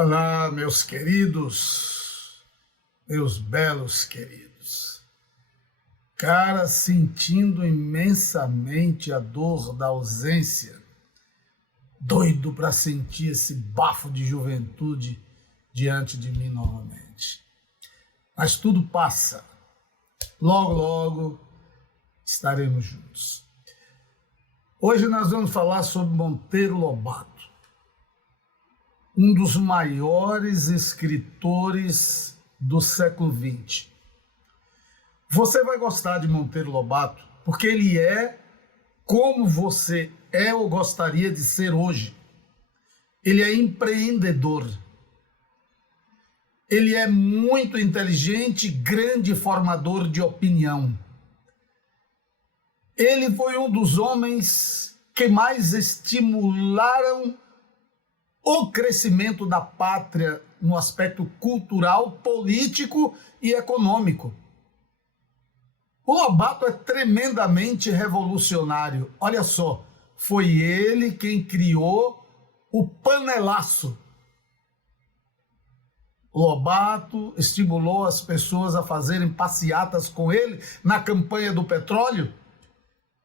Olá, meus queridos, meus belos queridos. Cara, sentindo imensamente a dor da ausência, doido para sentir esse bafo de juventude diante de mim novamente. Mas tudo passa. Logo, logo estaremos juntos. Hoje nós vamos falar sobre Monteiro Lobato, um dos maiores escritores do século XX. Você vai gostar de Monteiro Lobato porque ele é como você é ou gostaria de ser hoje. Ele é empreendedor. Ele é muito inteligente, grande formador de opinião. Ele foi um dos homens que mais estimularam o crescimento da pátria no aspecto cultural, político e econômico. O Lobato é tremendamente revolucionário. Olha só, foi ele quem criou o panelaço. Lobato estimulou as pessoas a fazerem passeatas com ele na campanha do petróleo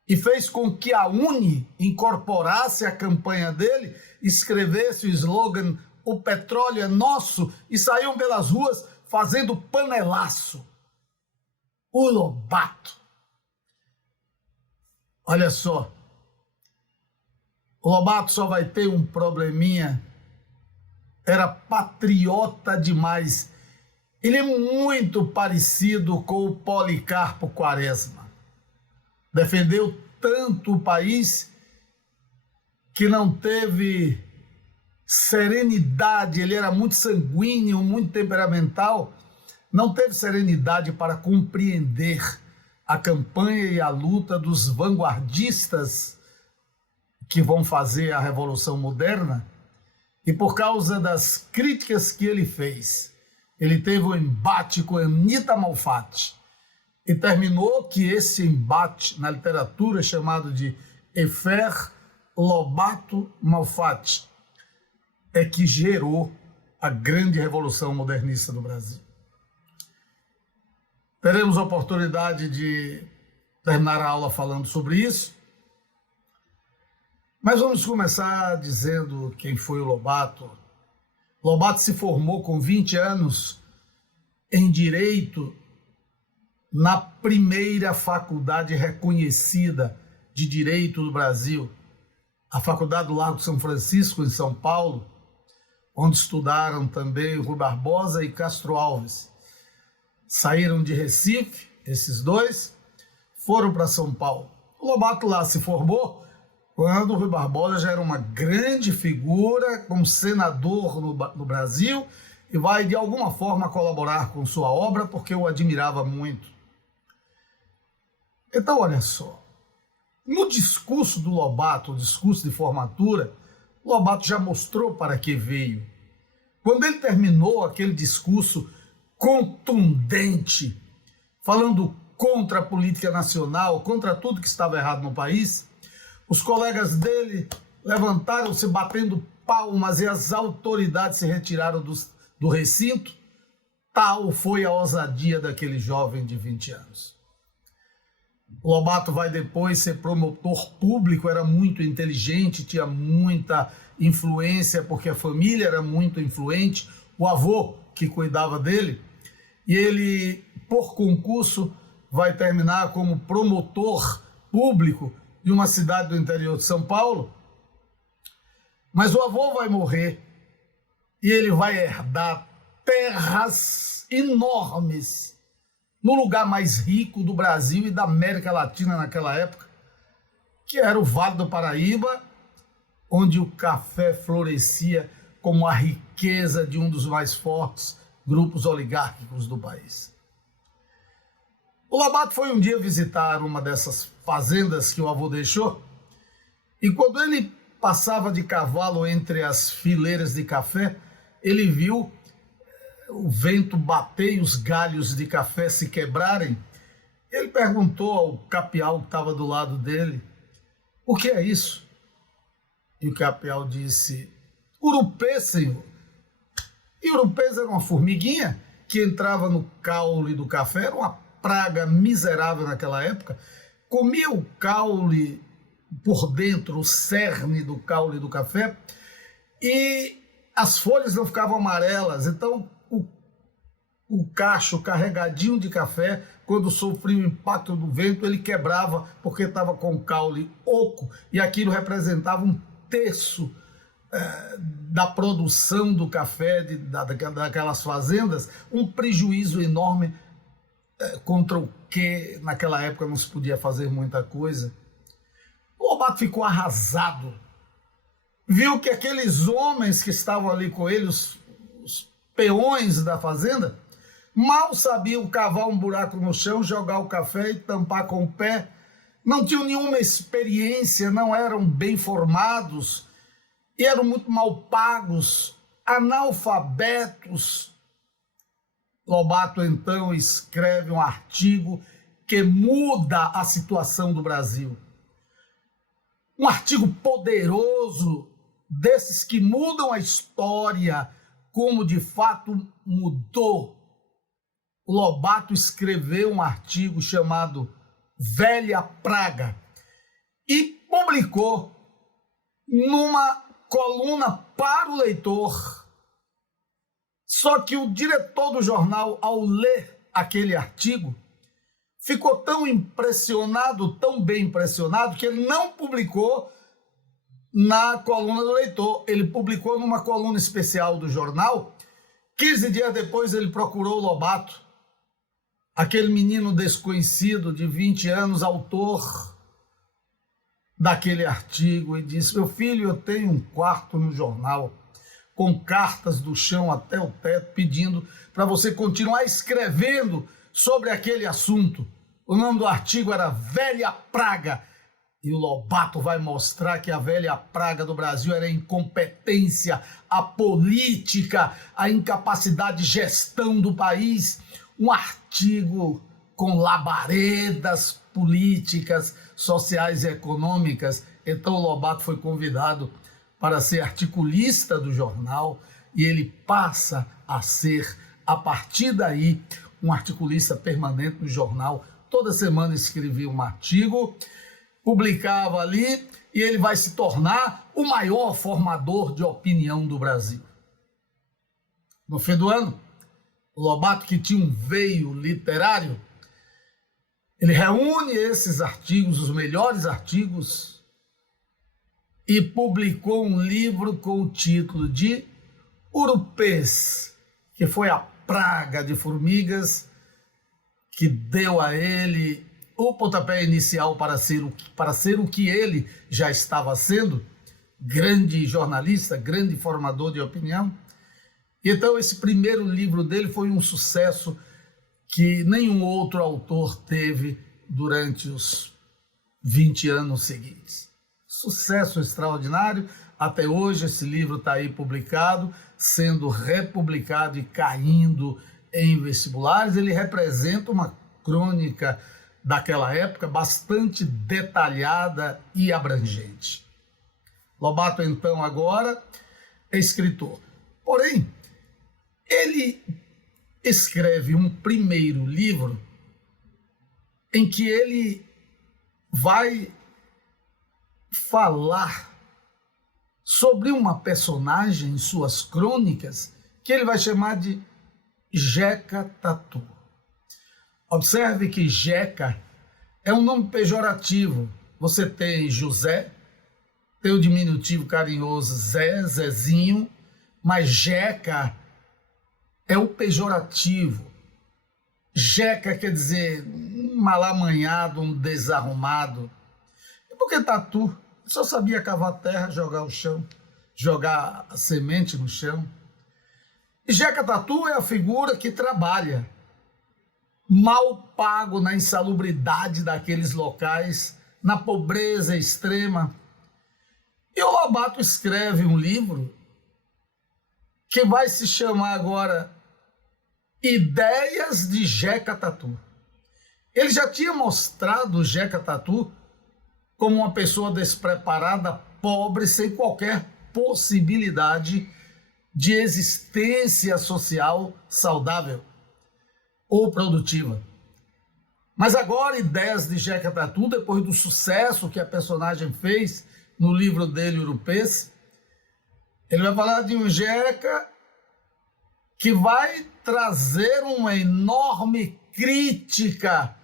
e fez com que a UNE incorporasse a campanha dele, escrevesse o slogan "O petróleo é nosso" e saíam pelas ruas fazendo panelaço. O Lobato. Olha só, o Lobato só vai ter um probleminha. Era patriota demais. Ele é muito parecido com o Policarpo Quaresma. Defendeu tanto o país que não teve serenidade. Ele era muito sanguíneo, muito temperamental. Não teve serenidade para compreender a campanha e a luta dos vanguardistas que vão fazer a Revolução Moderna. E por causa das críticas que ele fez, ele teve um embate com Anita Malfatti. E terminou que esse embate na literatura é chamado de Affaire Lobato-Malfatti é que gerou a grande Revolução Modernista do Brasil. Teremos a oportunidade de terminar a aula falando sobre isso, mas vamos começar dizendo quem foi o Lobato. Lobato se formou com 20 anos em Direito na primeira faculdade reconhecida de Direito do Brasil, a Faculdade do Largo São Francisco, em São Paulo, onde estudaram também Rui Barbosa e Castro Alves. Saíram de Recife, esses dois, foram para São Paulo. O Lobato lá se formou quando o Rui Barbosa já era uma grande figura como senador no Brasil e vai de alguma forma colaborar com sua obra porque o admirava muito. Então, olha só, no discurso do Lobato, o discurso de formatura, Lobato já mostrou para que veio. Quando ele terminou aquele discurso contundente, falando contra a política nacional, contra tudo que estava errado no país, os colegas dele levantaram-se batendo palmas e as autoridades se retiraram do recinto. Tal foi a ousadia daquele jovem de 20 anos. Lobato vai depois ser promotor público, era muito inteligente, tinha muita influência, porque a família era muito influente, o avô que cuidava dele, e ele, por concurso, vai terminar como promotor público de uma cidade do interior de São Paulo, mas o avô vai morrer e ele vai herdar terras enormes no lugar mais rico do Brasil e da América Latina naquela época, que era o Vale do Paraíba, onde o café florescia como a riqueza de um dos mais fortes grupos oligárquicos do país. O Lobato foi um dia visitar uma dessas fazendas que o avô deixou, e quando ele passava de cavalo entre as fileiras de café, ele viu o vento bater e os galhos de café se quebrarem. Ele perguntou ao capial que estava do lado dele: "O que é isso?" E o capial disse: "Urupê, senhor." E urupês era uma formiguinha que entrava no caule do café, era uma praga miserável naquela época, comia o caule por dentro, o cerne do caule do café, e as folhas não ficavam amarelas, então o cacho carregadinho de café, quando sofria o impacto do vento, ele quebrava porque estava com o caule oco, e aquilo representava um terço da produção do café daquelas fazendas, um prejuízo enorme contra o que naquela época não se podia fazer muita coisa. O Lobato ficou arrasado, viu que aqueles homens que estavam ali com ele, os peões da fazenda, mal sabiam cavar um buraco no chão, jogar o café e tampar com o pé, não tinham nenhuma experiência, não eram bem formados e eram muito mal pagos, analfabetos. Lobato então escreve um artigo que muda a situação do Brasil. Um artigo poderoso, desses que mudam a história, como de fato mudou. O Lobato escreveu um artigo chamado Velha Praga e publicou numa coluna para o leitor. Só que o diretor do jornal, ao ler aquele artigo, ficou tão impressionado, tão bem impressionado, que ele não publicou na coluna do leitor. Ele publicou numa coluna especial do jornal. 15 dias depois ele procurou o Lobato, aquele menino desconhecido de 20 anos, autor daquele artigo, e disse: meu filho, eu tenho um quarto no jornal, com cartas do chão até o teto, pedindo para você continuar escrevendo sobre aquele assunto. O nome do artigo era Velha Praga. E o Lobato vai mostrar que a velha praga do Brasil era a incompetência, a política, a incapacidade de gestão do país. Um artigo com labaredas políticas, sociais e econômicas. Então o Lobato foi convidado para ser articulista do jornal e ele passa a ser, a partir daí, um articulista permanente no jornal. Toda semana escrevia um artigo, publicava ali, e ele vai se tornar o maior formador de opinião do Brasil. No fim do ano, o Lobato, que tinha um veio literário, ele reúne esses artigos, os melhores artigos, e publicou um livro com o título de Urupês, que foi a praga de formigas que deu a ele o pontapé inicial para ser o que ele já estava sendo, grande jornalista, grande formador de opinião. Então esse primeiro livro dele foi um sucesso que nenhum outro autor teve durante os 20 anos seguintes. Sucesso extraordinário. Até hoje esse livro está aí publicado, sendo republicado e caindo em vestibulares. Ele representa uma crônica daquela época bastante detalhada e abrangente. Lobato, então, agora é escritor. Porém, ele escreve um primeiro livro em que ele vai falar sobre uma personagem em suas crônicas que ele vai chamar de Jeca Tatu. Observe que Jeca é um nome pejorativo. Você tem José, tem o diminutivo carinhoso Zé, Zezinho, mas Jeca é o pejorativo. Jeca quer dizer um malamanhado, um desarrumado. E por que Tatu? Só sabia cavar terra, jogar o chão, jogar a semente no chão. E Jeca Tatu é a figura que trabalha, mal pago na insalubridade daqueles locais, na pobreza extrema. E o Lobato escreve um livro que vai se chamar agora Ideias de Jeca Tatu. Ele já tinha mostrado o Jeca Tatu como uma pessoa despreparada, pobre, sem qualquer possibilidade de existência social saudável ou produtiva. Mas agora, ideias de Jeca Tatu, depois do sucesso que a personagem fez no livro dele, Urupês, ele vai falar de um Jeca que vai trazer uma enorme crítica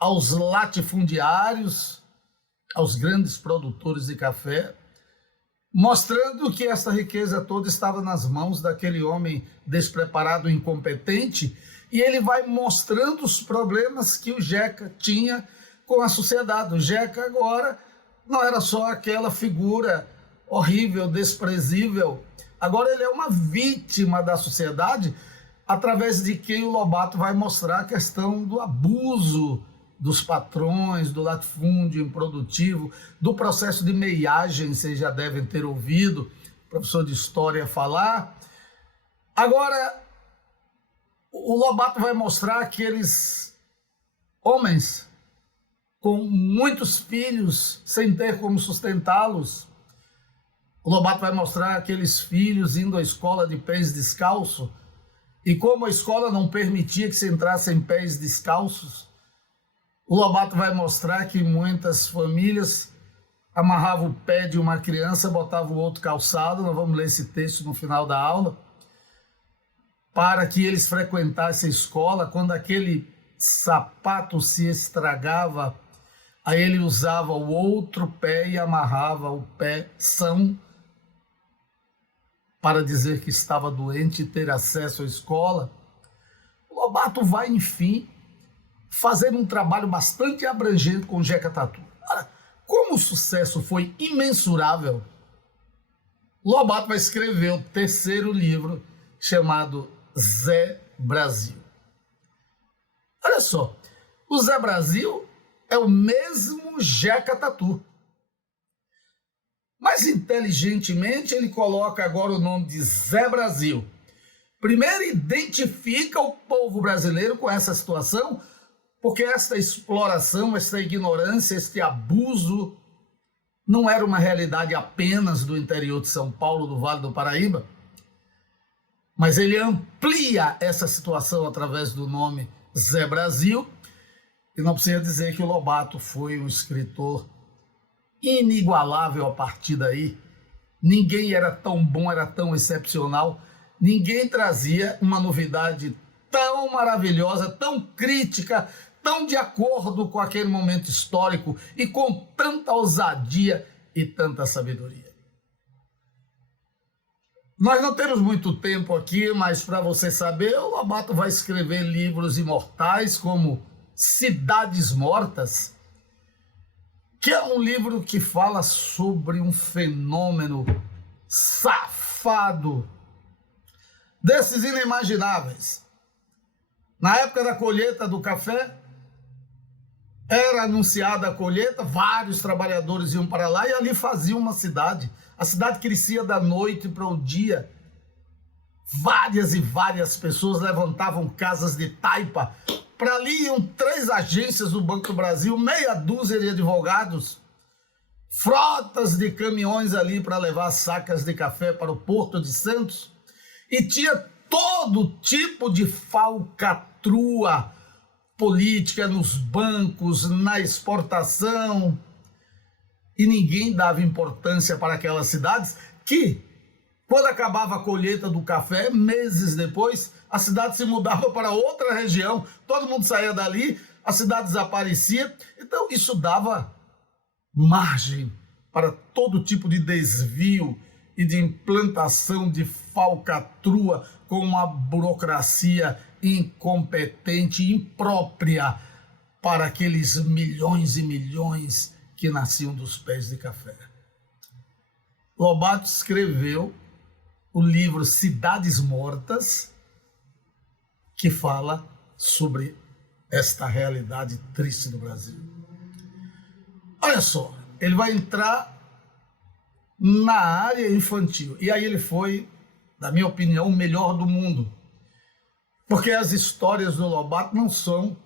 aos latifundiários, aos grandes produtores de café, mostrando que essa riqueza toda estava nas mãos daquele homem despreparado, incompetente, e ele vai mostrando os problemas que o Jeca tinha com a sociedade. O Jeca agora não era só aquela figura horrível, desprezível, agora ele é uma vítima da sociedade, através de quem o Lobato vai mostrar a questão do abuso dos patrões, do latifúndio improdutivo, do processo de meiagem, vocês já devem ter ouvido o professor de História falar. Agora, o Lobato vai mostrar aqueles homens com muitos filhos, sem ter como sustentá-los. O Lobato vai mostrar aqueles filhos indo à escola de pés descalços, e como a escola não permitia que se entrasse em pés descalços, o Lobato vai mostrar que muitas famílias amarravam o pé de uma criança, botavam o outro calçado, nós vamos ler esse texto no final da aula, para que eles frequentassem a escola. Quando aquele sapato se estragava, aí ele usava o outro pé e amarrava o pé são, para dizer que estava doente e ter acesso à escola. O Lobato vai, enfim, fazer um trabalho bastante abrangente com o Jeca Tatu. Ora, como o sucesso foi imensurável, Lobato vai escrever o terceiro livro, chamado Zé Brasil. Olha só, o Zé Brasil é o mesmo Jeca Tatu. Mas inteligentemente ele coloca agora o nome de Zé Brasil. Primeiro identifica o povo brasileiro com essa situação, porque esta exploração, esta ignorância, este abuso não era uma realidade apenas do interior de São Paulo, do Vale do Paraíba, mas ele amplia essa situação através do nome Zé Brasil, e não precisa dizer que o Lobato foi um escritor inigualável a partir daí. Ninguém era tão bom, era tão excepcional, ninguém trazia uma novidade tão maravilhosa, tão crítica, tão de acordo com aquele momento histórico e com tanta ousadia e tanta sabedoria. Nós não temos muito tempo aqui, mas para você saber, o Lobato vai escrever livros imortais como Cidades Mortas, que é um livro que fala sobre um fenômeno safado, desses inimagináveis. Na época da colheita do café, era anunciada a colheita, vários trabalhadores iam para lá e ali faziam uma cidade. A cidade crescia da noite para o dia. Várias e várias pessoas levantavam casas de taipa. Para ali iam 3 agências do Banco do Brasil, meia dúzia de advogados, frotas de caminhões ali para levar sacas de café para o Porto de Santos, e tinha todo tipo de falcatrua política nos bancos, na exportação, e ninguém dava importância para aquelas cidades que, quando acabava a colheita do café, meses depois, a cidade se mudava para outra região, todo mundo saía dali, a cidade desaparecia. Então isso dava margem para todo tipo de desvio e de implantação de falcatrua com uma burocracia incompetente e imprópria para aqueles milhões e milhões que nasciam dos pés de café. Lobato escreveu o livro Cidades Mortas, que fala sobre esta realidade triste do Brasil. Olha só, ele vai entrar na área infantil, e aí ele foi, na minha opinião, o melhor do mundo, porque as histórias do Lobato não são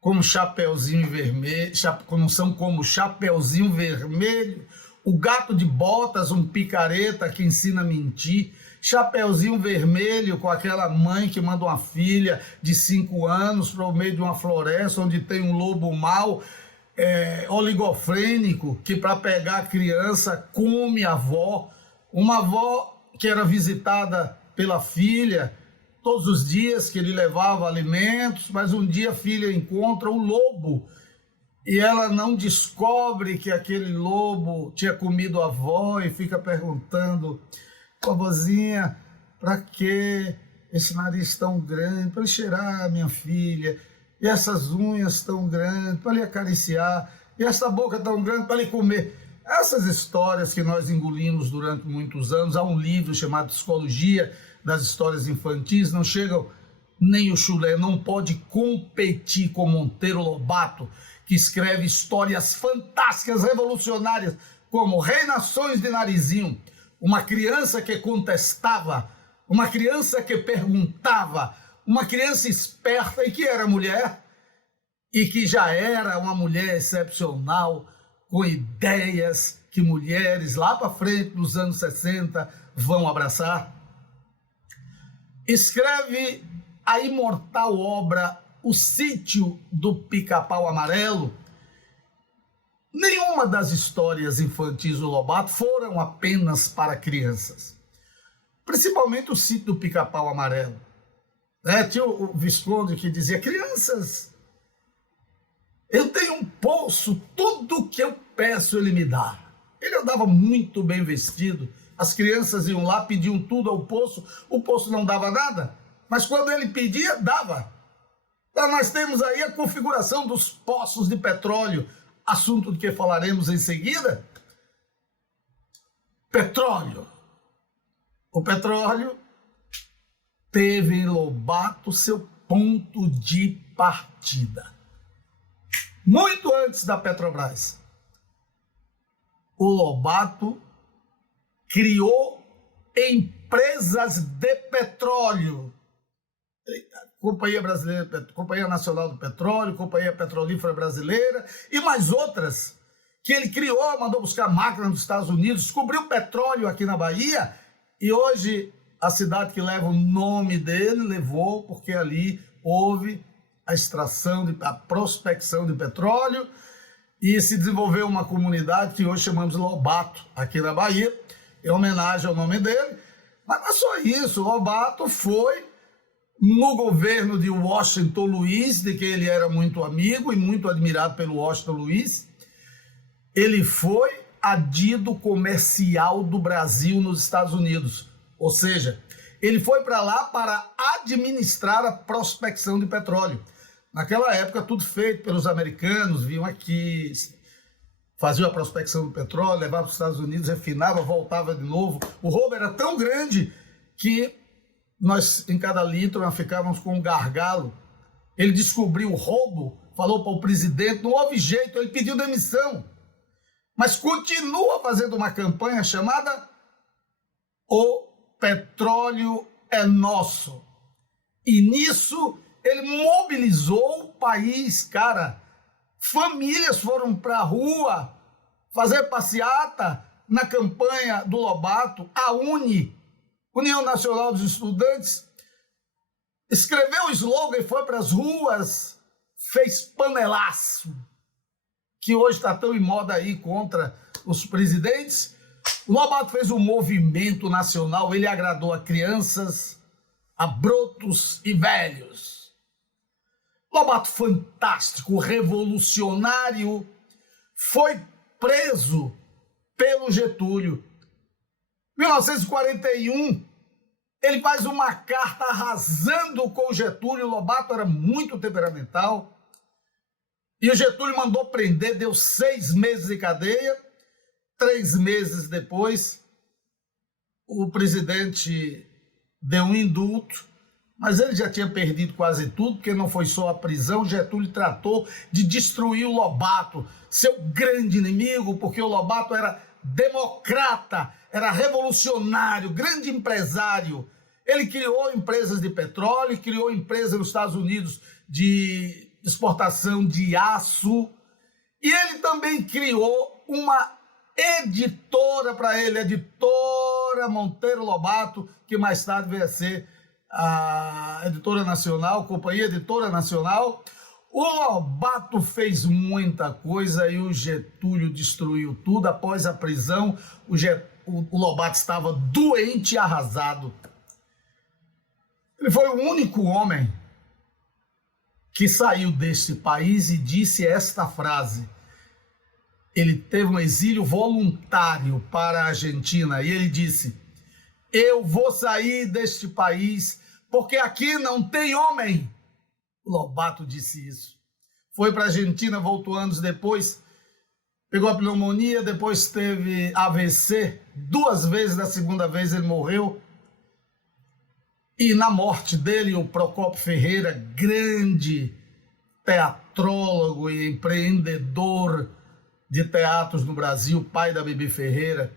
como Chapeuzinho Vermelho, não são como Chapeuzinho Vermelho, O Gato de Botas, um picareta que ensina a mentir. Chapeuzinho Vermelho, com aquela mãe que manda uma filha de 5 anos para o meio de uma floresta onde tem um lobo mau, oligofrênico, que para pegar a criança come a avó. Uma avó que era visitada pela filha todos os dias, que ele levava alimentos, mas um dia a filha encontra o lobo e ela não descobre que aquele lobo tinha comido a avó e fica perguntando: vovozinha, para que esse nariz tão grande? Para ele cheirar a minha filha. E essas unhas tão grandes, para ele acariciar. E essa boca tão grande, para ele comer. Essas histórias que nós engolimos durante muitos anos, há um livro chamado Psicologia das Histórias Infantis, não chegam nem o chulé, não pode competir com Monteiro Lobato, que escreve histórias fantásticas, revolucionárias, como Reinações de Narizinho, uma criança que contestava, uma criança que perguntava, uma criança esperta e que era mulher, e que já era uma mulher excepcional, com ideias que mulheres lá para frente, nos anos 60, vão abraçar. Escreve a imortal obra O Sítio do Pica-Pau Amarelo. Nenhuma das histórias infantis do Lobato foram apenas para crianças. Principalmente o Sítio do Pica-Pau Amarelo. Tinha o Visconde que dizia: crianças, eu tenho um poço, tudo que eu peço ele me dá. Ele andava muito bem vestido, as crianças iam lá, pediam tudo ao poço, o poço não dava nada, mas quando ele pedia, dava. Então nós temos aí a configuração dos poços de petróleo, assunto do que falaremos em seguida. Petróleo. O petróleo teve em Lobato seu ponto de partida. Muito antes da Petrobras, o Lobato criou empresas de petróleo. Companhia Brasileira, Companhia Nacional do Petróleo, Companhia Petrolífera Brasileira e mais outras que ele criou, mandou buscar máquinas nos Estados Unidos, descobriu petróleo aqui na Bahia e hoje a cidade que leva o nome dele levou porque ali houve a extração, a prospecção de petróleo e se desenvolveu uma comunidade que hoje chamamos de Lobato, aqui na Bahia, em homenagem ao nome dele. Mas não é só isso, Lobato foi no governo de Washington Luiz, de quem ele era muito amigo e muito admirado pelo Washington Luiz. Ele foi adido comercial do Brasil nos Estados Unidos, ou seja, ele foi para lá para administrar a prospecção de petróleo. Naquela época, tudo feito pelos americanos, vinham aqui, faziam a prospecção do petróleo, levavam para os Estados Unidos, refinava, voltava de novo. O roubo era tão grande que nós, em cada litro, nós ficávamos com um gargalo. Ele descobriu o roubo, falou para o presidente, não houve jeito, ele pediu demissão. Mas continua fazendo uma campanha chamada O Petróleo é Nosso. E nisso ele mobilizou o país, cara. Famílias foram para a rua fazer passeata na campanha do Lobato. A União Nacional dos Estudantes, escreveu o slogan e foi para as ruas, fez panelaço, que hoje está tão em moda aí contra os presidentes. O Lobato fez um movimento nacional, ele agradou a crianças, a brotos e velhos. Lobato fantástico, revolucionário, foi preso pelo Getúlio. Em 1941, ele faz uma carta arrasando com o Getúlio. O Lobato era muito temperamental. E o Getúlio mandou prender, deu 6 meses de cadeia. 3 meses depois, o presidente deu um indulto, mas ele já tinha perdido quase tudo, porque não foi só a prisão. Getúlio tratou de destruir o Lobato, seu grande inimigo, porque o Lobato era democrata, era revolucionário, grande empresário. Ele criou empresas de petróleo, criou empresas nos Estados Unidos de exportação de aço, e ele também criou uma editora para ele, editora Monteiro Lobato, que mais tarde veio a ser a editora nacional, Companhia Editora Nacional. O Lobato fez muita coisa e o Getúlio destruiu tudo. Após a prisão, o Lobato estava doente e arrasado. Ele foi o único homem que saiu deste país e disse esta frase. Ele teve um exílio voluntário para a Argentina e ele disse: eu vou sair deste país porque aqui não tem homem. Lobato disse isso. Foi para a Argentina, voltou anos depois, pegou a pneumonia, depois teve AVC, 2 vezes, da segunda vez ele morreu. E na morte dele, o Procópio Ferreira, grande teatrólogo e empreendedor de teatros no Brasil, pai da Bibi Ferreira,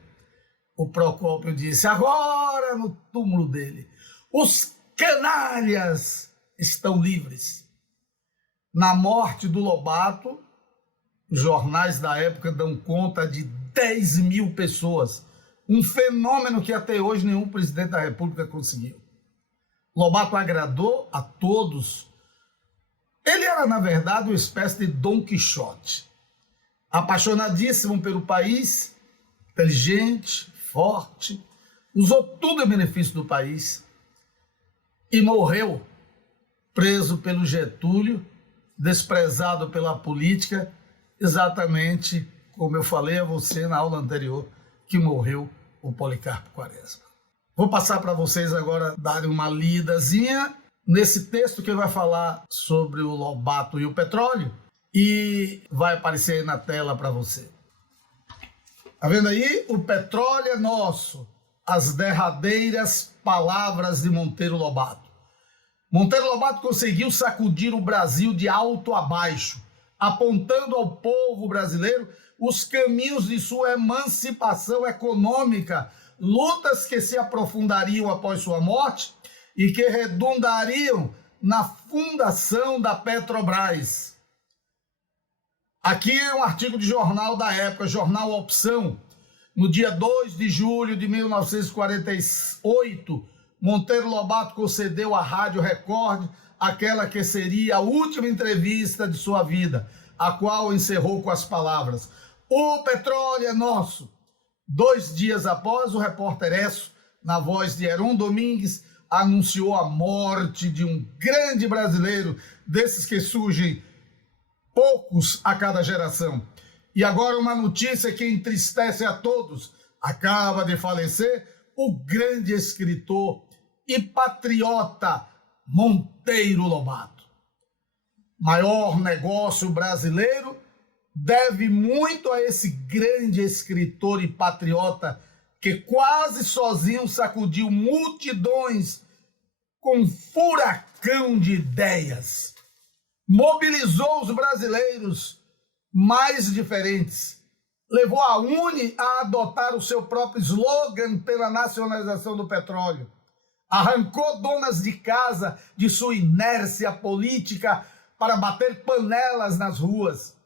o Procópio disse, agora no túmulo dele, os canalhas estão livres. Na morte do Lobato, os jornais da época dão conta de 10 mil pessoas, um fenômeno que até hoje nenhum presidente da República conseguiu. Lobato agradou a todos. Ele era, na verdade, uma espécie de Dom Quixote, apaixonadíssimo pelo país, inteligente, forte, usou tudo em benefício do país e morreu preso pelo Getúlio, desprezado pela política, exatamente como eu falei a você na aula anterior, que morreu o Policarpo Quaresma. Vou passar para vocês agora darem uma lidazinha nesse texto que vai falar sobre o Lobato e o petróleo e vai aparecer aí na tela para você. Tá vendo aí? O petróleo é nosso. As derradeiras palavras de Monteiro Lobato. Monteiro Lobato conseguiu sacudir o Brasil de alto a baixo, apontando ao povo brasileiro os caminhos de sua emancipação econômica, lutas que se aprofundariam após sua morte e que redundariam na fundação da Petrobras. Aqui é um artigo de jornal da época, jornal Opção. No dia 2 de julho de 1948, Monteiro Lobato concedeu à Rádio Record aquela que seria a última entrevista de sua vida, a qual encerrou com as palavras: o petróleo é nosso. 2 dias após, o repórter Esso, na voz de Heron Domingues, anunciou a morte de um grande brasileiro, desses que surgem poucos a cada geração. E agora uma notícia que entristece a todos. Acaba de falecer o grande escritor e patriota Monteiro Lobato. Maior negócio brasileiro deve muito a esse grande escritor e patriota que quase sozinho sacudiu multidões com furacão de ideias. Mobilizou os brasileiros mais diferentes. Levou a UNE a adotar o seu próprio slogan pela nacionalização do petróleo. Arrancou donas de casa de sua inércia política para bater panelas nas ruas,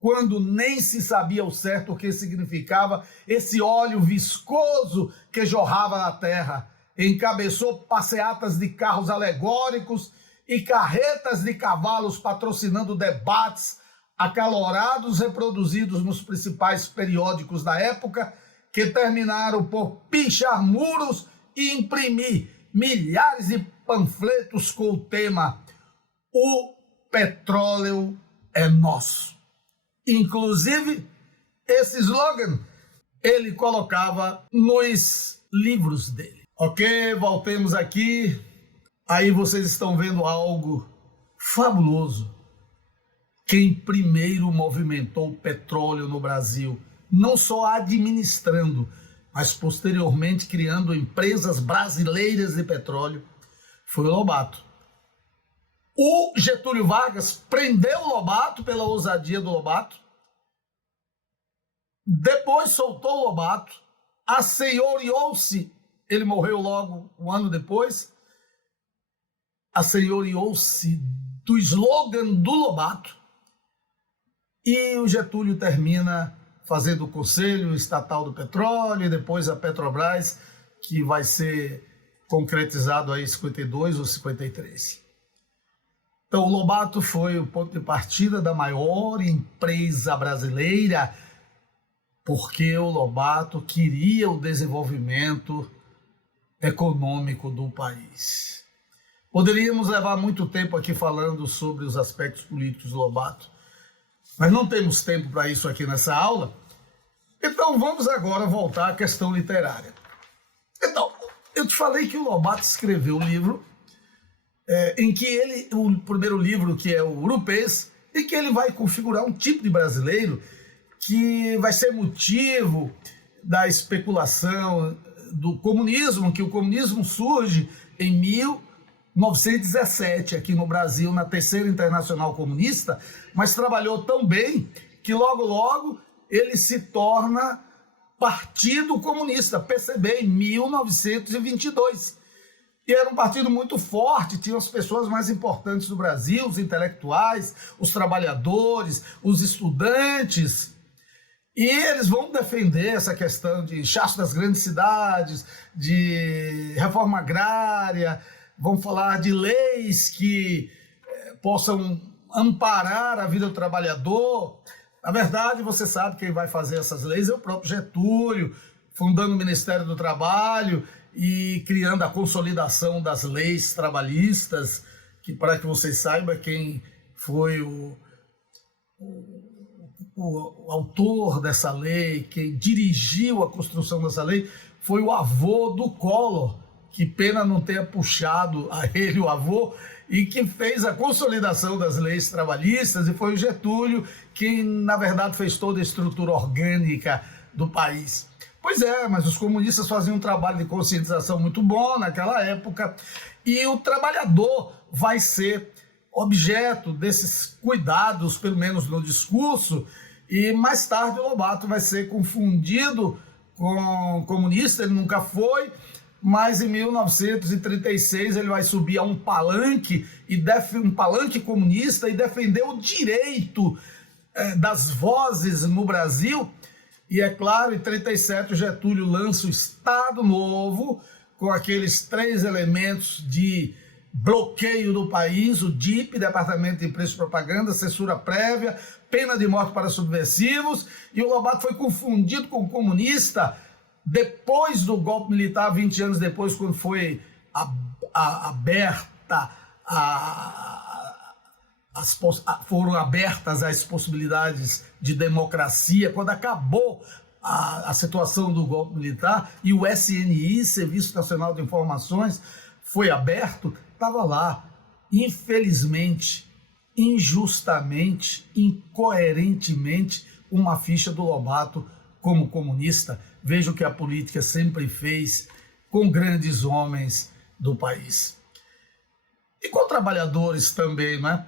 quando nem se sabia ao certo o que significava esse óleo viscoso que jorrava na terra. Encabeçou passeatas de carros alegóricos e carretas de cavalos patrocinando debates acalorados reproduzidos nos principais periódicos da época, que terminaram por pichar muros e imprimir milhares de panfletos com o tema "O petróleo é nosso". Inclusive, esse slogan ele colocava nos livros dele. Ok, voltemos aqui. Aí vocês estão vendo algo fabuloso. Quem primeiro movimentou o petróleo no Brasil, não só administrando, mas posteriormente criando empresas brasileiras de petróleo, foi o Lobato. O Getúlio Vargas prendeu o Lobato pela ousadia do Lobato, depois soltou o Lobato, assenhoreou-se, ele morreu logo um ano depois, assenhoreou-se do slogan do Lobato, e o Getúlio termina fazendo o Conselho Estatal do Petróleo e depois a Petrobras, que vai ser concretizado aí em 52 ou 53. Então, o Lobato foi o ponto de partida da maior empresa brasileira, porque o Lobato queria o desenvolvimento econômico do país. Poderíamos levar muito tempo aqui falando sobre os aspectos políticos do Lobato, mas não temos tempo para isso aqui nessa aula. Então, vamos agora voltar à questão literária. Então, eu te falei que o Lobato escreveu um livro em que ele, o primeiro livro, que é o Urupês, em que ele vai configurar um tipo de brasileiro que vai ser motivo da especulação do comunismo, que o comunismo surge em 1917, aqui no Brasil, na Terceira Internacional Comunista, mas trabalhou tão bem que logo, logo ele se torna Partido Comunista, PCB, em 1922. E era um partido muito forte, tinha as pessoas mais importantes do Brasil, os intelectuais, os trabalhadores, os estudantes. E eles vão defender essa questão de inchaço das grandes cidades, de reforma agrária, vão falar de leis que possam amparar a vida do trabalhador. Na verdade, você sabe quem vai fazer essas leis é o próprio Getúlio, fundando o Ministério do Trabalho e criando a consolidação das leis trabalhistas, que, para que vocês saibam, quem foi o autor dessa lei, quem dirigiu a construção dessa lei, foi o avô do Collor, que pena não tenha puxado a ele o avô, e que fez a consolidação das leis trabalhistas, e foi o Getúlio quem, na verdade, fez toda a estrutura orgânica do país. Pois é, mas os comunistas faziam um trabalho de conscientização muito bom naquela época, e o trabalhador vai ser objeto desses cuidados, pelo menos no discurso, e mais tarde o Lobato vai ser confundido com comunista, ele nunca foi, mas em 1936 ele vai subir a um palanque comunista e defender o direito das vozes no Brasil. E é claro, em 37 o Getúlio lança o Estado Novo, com aqueles 3 elementos de bloqueio do país, o DIP, Departamento de Imprensa e Propaganda, censura prévia, pena de morte para subversivos, e o Lobato foi confundido com o comunista depois do golpe militar, 20 anos depois, quando foi foram abertas as possibilidades de democracia, quando acabou a situação do golpe militar e o SNI, Serviço Nacional de Informações, foi aberto, estava lá, infelizmente, injustamente, incoerentemente, uma ficha do Lobato como comunista. Veja o que a política sempre fez com grandes homens do país. E com trabalhadores também, né?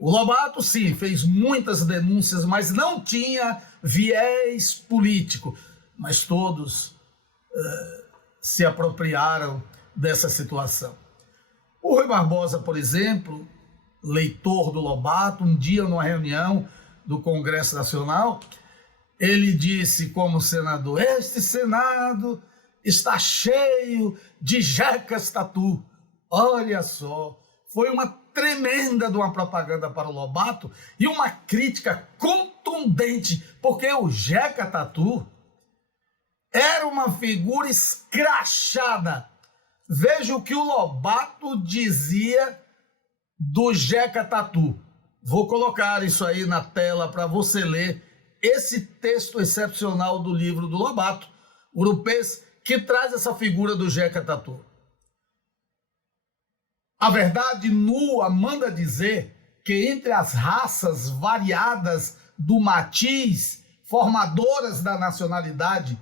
O Lobato, sim, fez muitas denúncias, mas não tinha viés político. Mas todos se apropriaram dessa situação. O Rui Barbosa, por exemplo, leitor do Lobato, um dia numa reunião do Congresso Nacional, ele disse como senador: este Senado está cheio de jecas tatu. Olha só, foi uma tremenda de uma propaganda para o Lobato e uma crítica contundente, porque o jeca tatu era uma figura escrachada. Veja o que o Lobato dizia do jeca tatu. Vou colocar isso aí na tela para você ler esse texto excepcional do livro do Lobato, Urupês, que traz essa figura do jeca tatu. A verdade nua manda dizer que entre as raças variadas do matiz, formadoras da nacionalidade,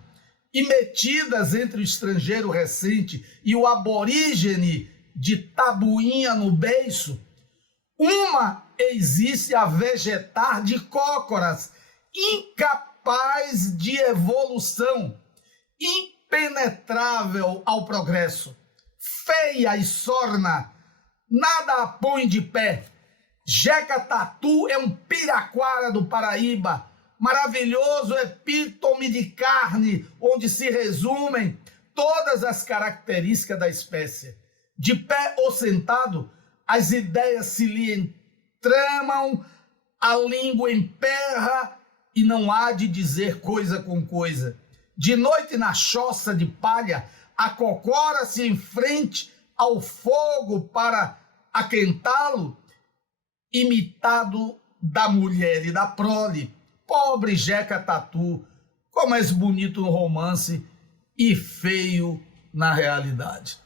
e metidas entre o estrangeiro recente e o aborígene de tabuinha no beiço, uma existe a vegetar de cócoras, incapaz de evolução, impenetrável ao progresso, feia e sorna, nada a põe de pé. Jeca tatu é um piraquara do Paraíba, maravilhoso epítome de carne, onde se resumem todas as características da espécie. De pé ou sentado, as ideias se lhe entramam, a língua emperra e não há de dizer coisa com coisa. De noite na choça de palha, acocora-se em frente ao fogo para aquentá-lo, imitado da mulher e da prole. Pobre Jeca Tatu, como és bonito no romance e feio na realidade.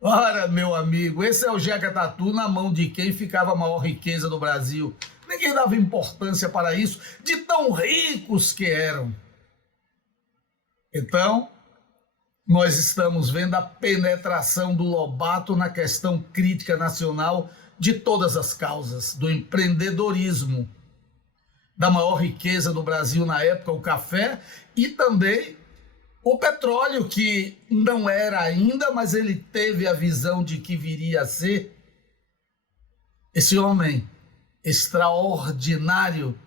Ora, meu amigo, esse é o Jeca Tatu, na mão de quem ficava a maior riqueza do Brasil. Ninguém dava importância para isso, de tão ricos que eram. Então, nós estamos vendo a penetração do Lobato na questão crítica nacional de todas as causas, do empreendedorismo, da maior riqueza do Brasil na época, o café, e também o petróleo, que não era ainda, mas ele teve a visão de que viria a ser. Esse homem extraordinário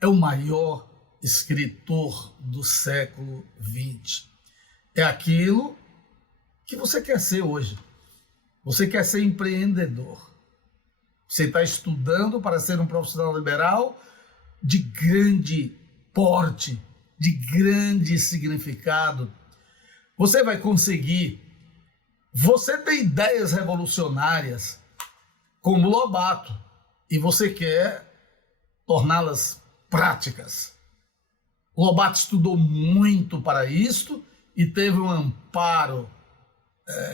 é o maior escritor do século XX. É aquilo que você quer ser hoje. Você quer ser empreendedor. Você está estudando para ser um profissional liberal de grande porte, de grande significado. Você vai conseguir. Você tem ideias revolucionárias como Lobato e você quer torná-las práticas. Lobato estudou muito para isto e teve um amparo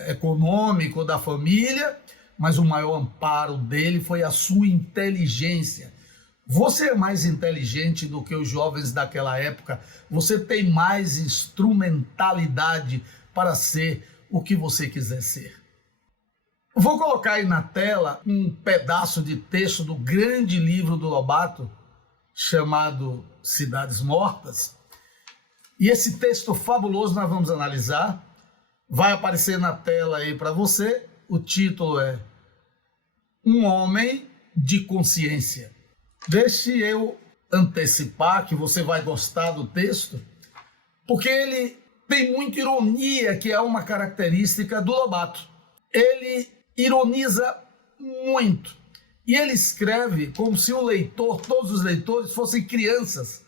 econômico da família, mas o maior amparo dele foi a sua inteligência. Você é mais inteligente do que os jovens daquela época, você tem mais instrumentalidade para ser o que você quiser ser. Vou colocar aí na tela um pedaço de texto do grande livro do Lobato, chamado Cidades Mortas, e esse texto fabuloso nós vamos analisar. Vai aparecer na tela aí para você. O título é Um Homem de Consciência. Deixe eu antecipar que você vai gostar do texto, porque ele tem muita ironia, que é uma característica do Lobato. Ele ironiza muito. E ele escreve como se o leitor, todos os leitores, fossem crianças.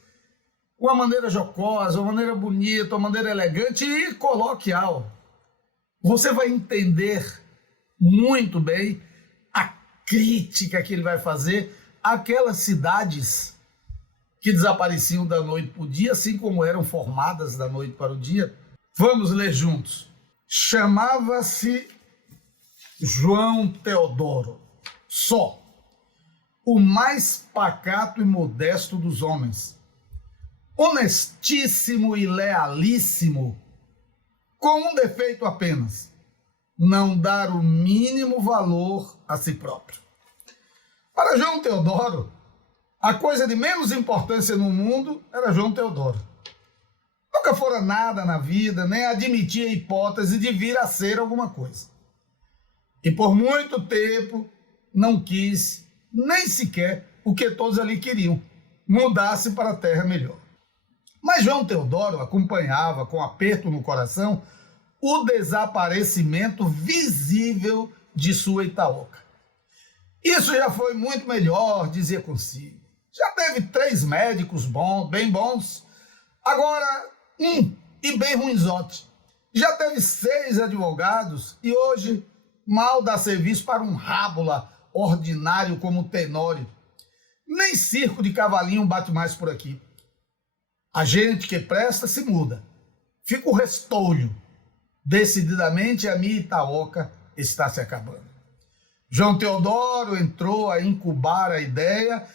Uma maneira jocosa, uma maneira bonita, uma maneira elegante e coloquial. Você vai entender muito bem a crítica que ele vai fazer àquelas cidades que desapareciam da noite para o dia, assim como eram formadas da noite para o dia. Vamos ler juntos. Chamava-se João Teodoro, só, o mais pacato e modesto dos homens, honestíssimo e lealíssimo, com um defeito apenas: não dar o mínimo valor a si próprio. Para João Teodoro, a coisa de menos importância no mundo era João Teodoro. Nunca fora nada na vida, nem admitia a hipótese de vir a ser alguma coisa. E por muito tempo não quis nem sequer o que todos ali queriam: mudar-se para a terra melhor. Mas João Teodoro acompanhava com aperto no coração o desaparecimento visível de sua Itaoca. Isso já foi muito melhor, dizia consigo. Já teve 3 médicos bem bons, agora e bem ruinzote. Já teve 6 advogados e hoje mal dá serviço para um rábula ordinário como o Tenório. Nem circo de cavalinho bate mais por aqui. A gente que presta se muda. Fica o restolho. Decididamente a minha Itaoca está se acabando. João Teodoro entrou a incubar a ideia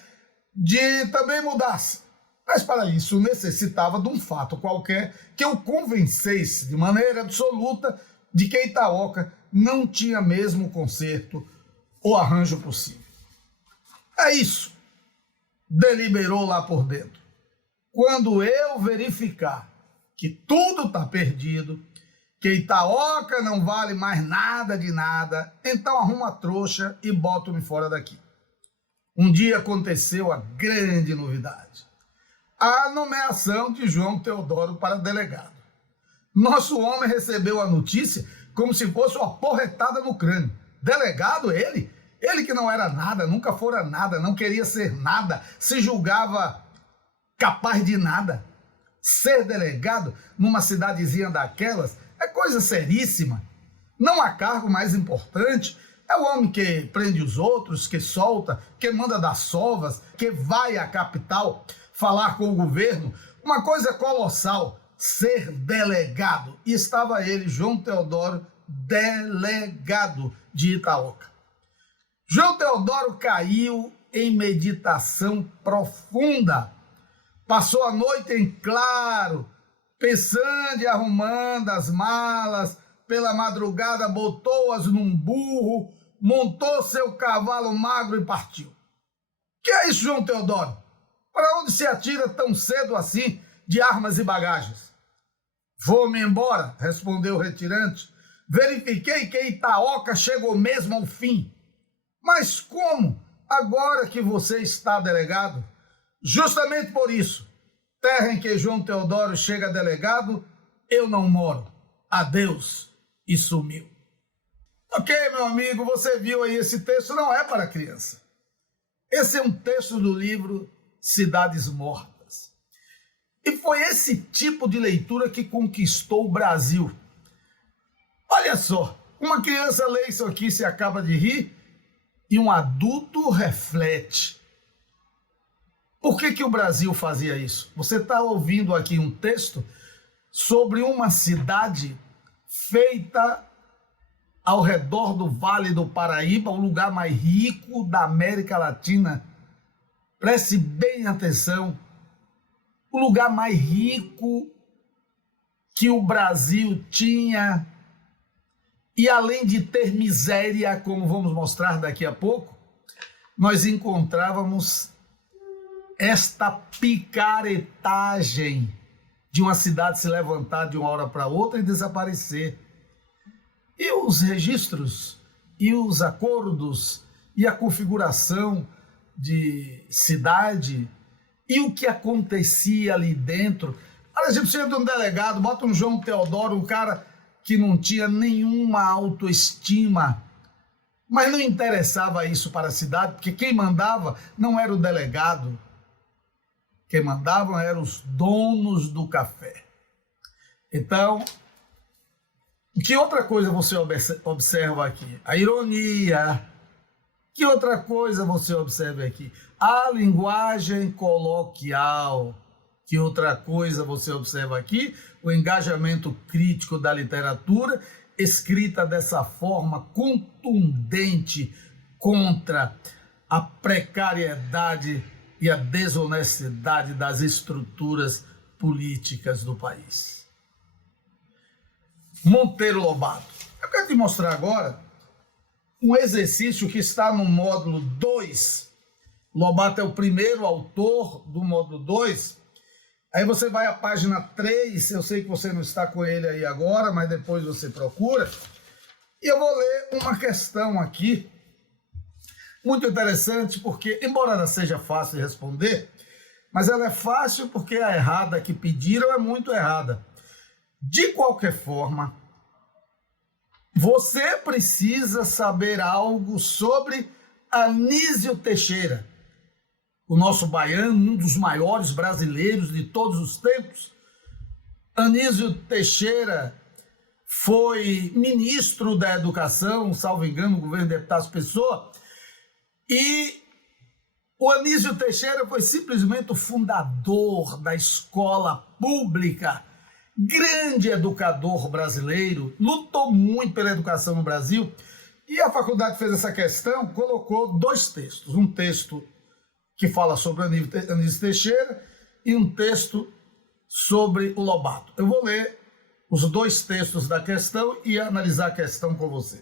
de também mudar-se. Mas para isso necessitava de um fato qualquer que o convencesse de maneira absoluta de que Itaoca não tinha mesmo conserto ou arranjo possível. É isso, deliberou lá por dentro. Quando eu verificar que tudo está perdido, que Itaoca não vale mais nada de nada, então arruma a trouxa e bota-me fora daqui. Um dia aconteceu a grande novidade. a nomeação de João Teodoro para delegado. Nosso homem recebeu a notícia como se fosse uma porretada no crânio. Delegado ele? Ele que não era nada, nunca fora nada, não queria ser nada, se julgava capaz de nada. Ser delegado numa cidadezinha daquelas é coisa seríssima. Não há cargo mais importante. É o homem que prende os outros, que solta, que manda dar sovas, que vai à capital falar com o governo. Uma coisa colossal, ser delegado. E estava ele, João Teodoro, delegado de Itaoca. João Teodoro caiu em meditação profunda. Passou a noite em claro, pensando e arrumando as malas. Pela madrugada botou-as num burro, montou seu cavalo magro e partiu. Que é isso, João Teodoro? Para onde se atira tão cedo assim de armas e bagagens? Vou-me embora, respondeu o retirante. Verifiquei que Itaoca chegou mesmo ao fim. Mas como, agora que você está delegado? Justamente por isso, terra em que João Teodoro chega delegado, eu não moro. Adeus, e sumiu. Ok, meu amigo, você viu aí, esse texto não é para criança. Esse é um texto do livro Cidades Mortas. E foi esse tipo de leitura que conquistou o Brasil. Olha só, uma criança lê isso aqui e se acaba de rir, e um adulto reflete. Por que o Brasil fazia isso? Você está ouvindo aqui um texto sobre uma cidade feita ao redor do Vale do Paraíba, o lugar mais rico da América Latina. Preste bem atenção. O lugar mais rico que o Brasil tinha. E além de ter miséria, como vamos mostrar daqui a pouco, nós encontrávamos esta picaretagem de uma cidade se levantar de uma hora para outra e desaparecer. E os registros, e os acordos, e a configuração de cidade, e o que acontecia ali dentro. A gente precisa de um delegado, bota um João Teodoro, um cara que não tinha nenhuma autoestima, mas não interessava isso para a cidade, porque quem mandava não era o delegado, quem mandavam eram os donos do café. Então, que outra coisa você observa aqui? A ironia. Que outra coisa você observa aqui? A linguagem coloquial. Que outra coisa você observa aqui? O engajamento crítico da literatura, escrita dessa forma contundente contra a precariedade e a desonestidade das estruturas políticas do país. Monteiro Lobato. Eu quero te mostrar agora um exercício que está no módulo 2. Lobato é o primeiro autor do módulo 2. Aí você vai à página 3, eu sei que você não está com ele aí agora, mas depois você procura. E eu vou ler uma questão aqui, muito interessante, porque, embora ela seja fácil de responder, mas ela é fácil porque a errada que pediram é muito errada. De qualquer forma, você precisa saber algo sobre Anísio Teixeira, o nosso baiano, um dos maiores brasileiros de todos os tempos. Anísio Teixeira foi ministro da Educação, salvo engano, no governo de Epitácio Pessoa, e o Anísio Teixeira foi simplesmente o fundador da escola pública, grande educador brasileiro, lutou muito pela educação no Brasil, e a faculdade fez essa questão, colocou 2 textos, um texto que fala sobre Anísio Teixeira e um texto sobre o Lobato. Eu vou ler os 2 textos da questão e analisar a questão com você.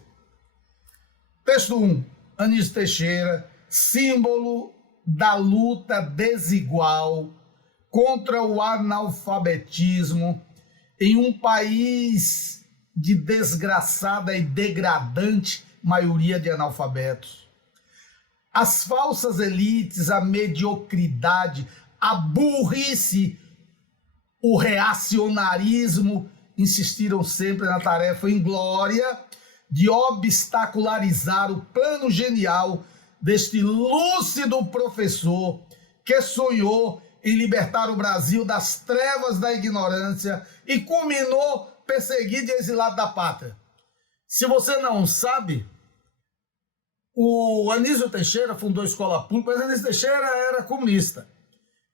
Texto 1, Anísio Teixeira, símbolo da luta desigual contra o analfabetismo em um país de desgraçada e degradante maioria de analfabetos. As falsas elites, a mediocridade, a burrice, o reacionarismo, insistiram sempre na tarefa inglória de obstacularizar o plano genial deste lúcido professor que sonhou em libertar o Brasil das trevas da ignorância e culminou perseguido e exilado da pátria. Se você não sabe, o Anísio Teixeira fundou a escola pública, mas Anísio Teixeira era comunista.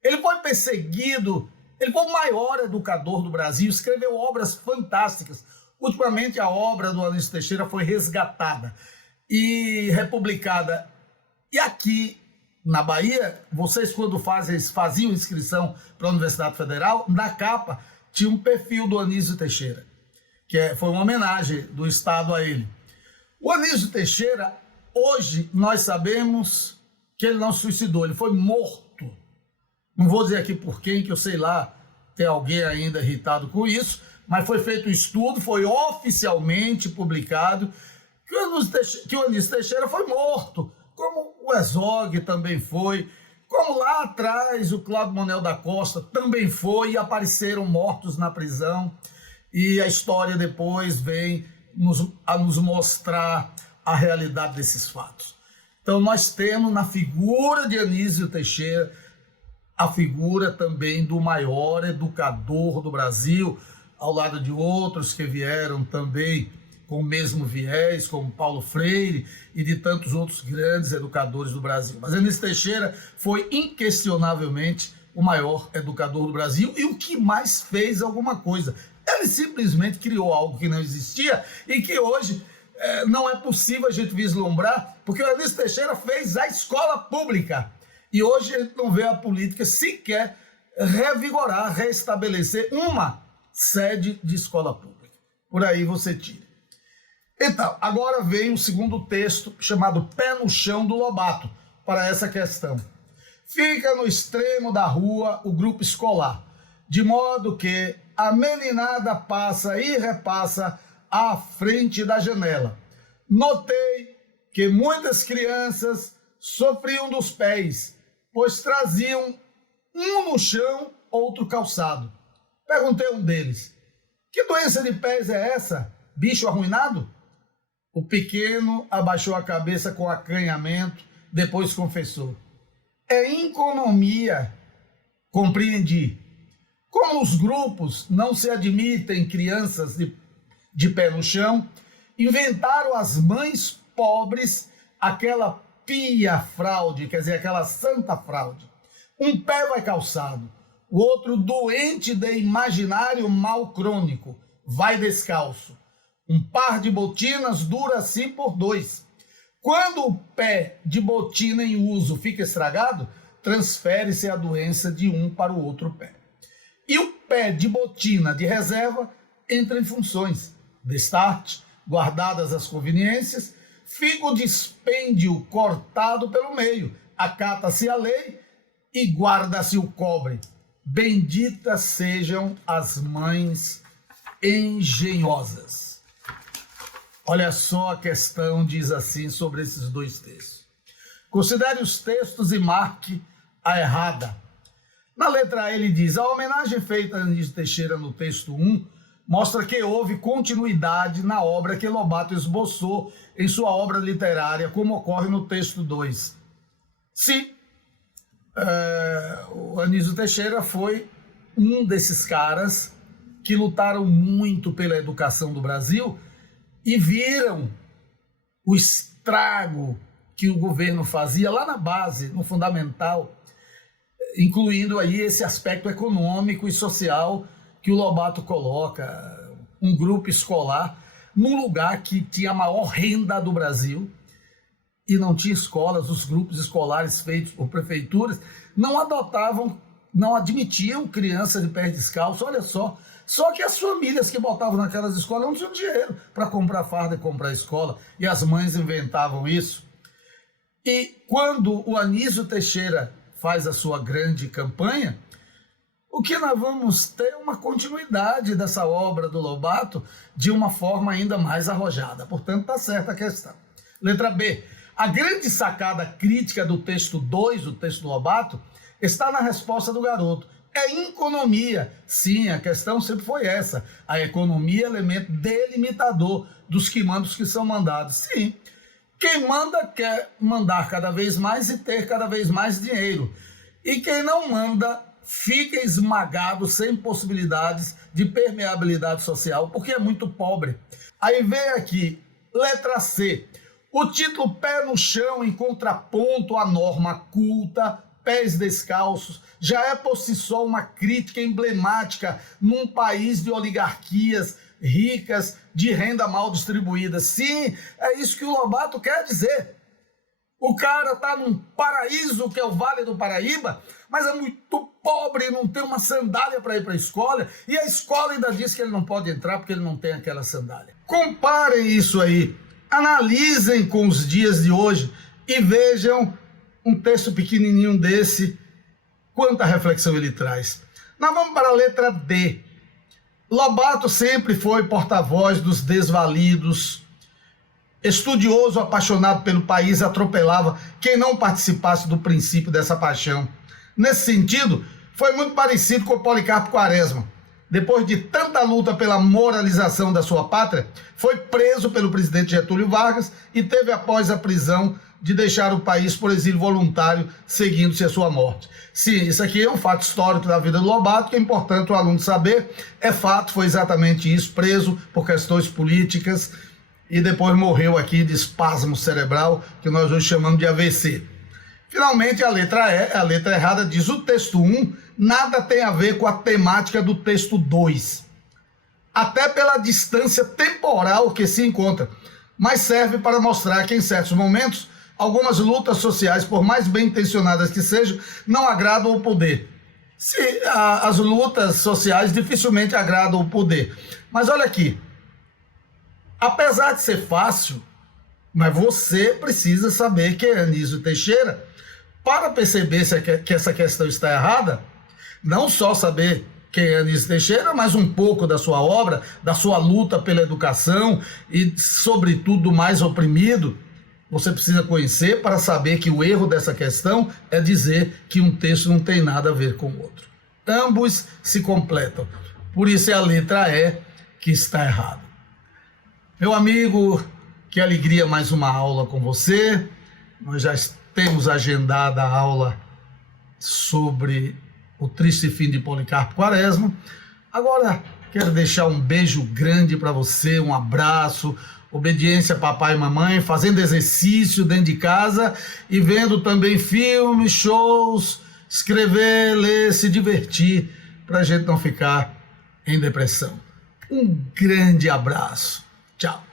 Ele foi perseguido, ele foi o maior educador do Brasil, escreveu obras fantásticas. Ultimamente a obra do Anísio Teixeira foi resgatada e republicada. E aqui na Bahia, vocês quando faziam inscrição para a Universidade Federal, na capa tinha um perfil do Anísio Teixeira, que foi uma homenagem do Estado a ele. O Anísio Teixeira, hoje nós sabemos que ele não se suicidou, ele foi morto. Não vou dizer aqui por quem, que eu sei lá, tem alguém ainda irritado com isso, mas foi feito um estudo, foi oficialmente publicado, que o Anísio Teixeira foi morto, como o Herzog também foi, como lá atrás o Cláudio Monel da Costa também foi, e apareceram mortos na prisão, e a história depois vem a nos mostrar a realidade desses fatos. Então nós temos na figura de Anísio Teixeira a figura também do maior educador do Brasil, ao lado de outros que vieram também com o mesmo viés, como Paulo Freire e de tantos outros grandes educadores do Brasil. Mas Anísio Teixeira foi inquestionavelmente o maior educador do Brasil e o que mais fez alguma coisa. Ele simplesmente criou algo que não existia e que hoje não é possível a gente vislumbrar, porque o Anísio Teixeira fez a escola pública. E hoje a gente não vê a política sequer revigorar, restabelecer uma sede de escola pública. Por aí você tira. Então, agora vem o segundo texto, chamado Pé no Chão do Lobato, para essa questão. Fica no extremo da rua o grupo escolar, de modo que a meninada passa e repassa à frente da janela. Notei que muitas crianças sofriam dos pés, pois traziam um no chão, outro calçado. Perguntei a um deles, que doença de pés é essa? Bicho arruinado? O pequeno abaixou a cabeça com acanhamento, depois confessou. É economia. Compreendi. Como os grupos não se admitem crianças de pé no chão, inventaram as mães pobres aquela pia fraude, quer dizer, aquela santa fraude. Um pé vai calçado, o outro doente de imaginário mal crônico, vai descalço. Um par de botinas dura assim por 2. Quando o pé de botina em uso fica estragado, transfere-se a doença de um para o outro pé. E o pé de botina de reserva entra em funções. Destarte, guardadas as conveniências, fica o dispêndio cortado pelo meio, acata-se a lei e guarda-se o cobre. Benditas sejam as mães engenhosas. Olha só a questão, diz assim, sobre esses dois textos. Considere os textos e marque a errada. Na letra A ele diz, a homenagem feita a Anísio Teixeira no texto 1 mostra que houve continuidade na obra que Lobato esboçou em sua obra literária, como ocorre no texto 2. Sim, o Anísio Teixeira foi um desses caras que lutaram muito pela educação do Brasil e viram o estrago que o governo fazia lá na base, no fundamental, incluindo aí esse aspecto econômico e social que o Lobato coloca, um grupo escolar, num lugar que tinha a maior renda do Brasil e não tinha escolas, os grupos escolares feitos por prefeituras não adotavam, não admitiam criança de pés descalços, olha só. Só que as famílias que botavam naquelas escolas não tinham dinheiro para comprar farda e comprar escola, e as mães inventavam isso. E quando o Anísio Teixeira faz a sua grande campanha, o que nós vamos ter é uma continuidade dessa obra do Lobato de uma forma ainda mais arrojada. Portanto, está certa a questão. Letra B. A grande sacada crítica do texto 2, do texto do Lobato, está na resposta do garoto. É economia. Sim, a questão sempre foi essa. A economia é elemento delimitador dos que mandam, dos que são mandados. Sim, quem manda quer mandar cada vez mais e ter cada vez mais dinheiro. E quem não manda fica esmagado, sem possibilidades de permeabilidade social, porque é muito pobre. Aí vem aqui, letra C. O título Pé no Chão, em contraponto à norma culta, pés descalços, já é por si só uma crítica emblemática num país de oligarquias ricas, de renda mal distribuída. Sim, é isso que o Lobato quer dizer. O cara está num paraíso, que é o Vale do Paraíba, mas é muito pobre, não tem uma sandália para ir para a escola, e a escola ainda diz que ele não pode entrar porque ele não tem aquela sandália. Comparem isso aí, analisem com os dias de hoje e vejam um texto pequenininho desse, quanta reflexão ele traz. Nós vamos para a letra D. Lobato sempre foi porta-voz dos desvalidos, estudioso, apaixonado pelo país, atropelava quem não participasse do princípio dessa paixão. Nesse sentido, foi muito parecido com o Policarpo Quaresma. Depois de tanta luta pela moralização da sua pátria, foi preso pelo presidente Getúlio Vargas e teve, após a prisão, de deixar o país por exílio voluntário, seguindo-se a sua morte. Sim, isso aqui é um fato histórico da vida do Lobato, que é importante o aluno saber. É fato, foi exatamente isso, preso por questões políticas, e depois morreu aqui de espasmo cerebral, que nós hoje chamamos de AVC. Finalmente, a letra E, a letra errada, diz: o texto 1 nada tem a ver com a temática do texto 2. Até pela distância temporal que se encontra, mas serve para mostrar que, em certos momentos, algumas lutas sociais, por mais bem intencionadas que sejam, não agradam o poder. As lutas sociais dificilmente agradam o poder. Mas olha aqui, apesar de ser fácil, mas você precisa saber quem é Anísio Teixeira para perceber que essa questão está errada. Não só saber quem é Anísio Teixeira, mas um pouco da sua obra, da sua luta pela educação e, sobretudo, do mais oprimido. Você precisa conhecer para saber que o erro dessa questão é dizer que um texto não tem nada a ver com o outro. Ambos se completam. Por isso é a letra E que está errada. Meu amigo, que alegria mais uma aula com você. Nós já temos agendada a aula sobre o triste fim de Policarpo Quaresma. Agora, quero deixar um beijo grande para você, um abraço, obediência a papai e mamãe, fazendo exercício dentro de casa e vendo também filmes, shows, escrever, ler, se divertir, para a gente não ficar em depressão. Um grande abraço. Tchau.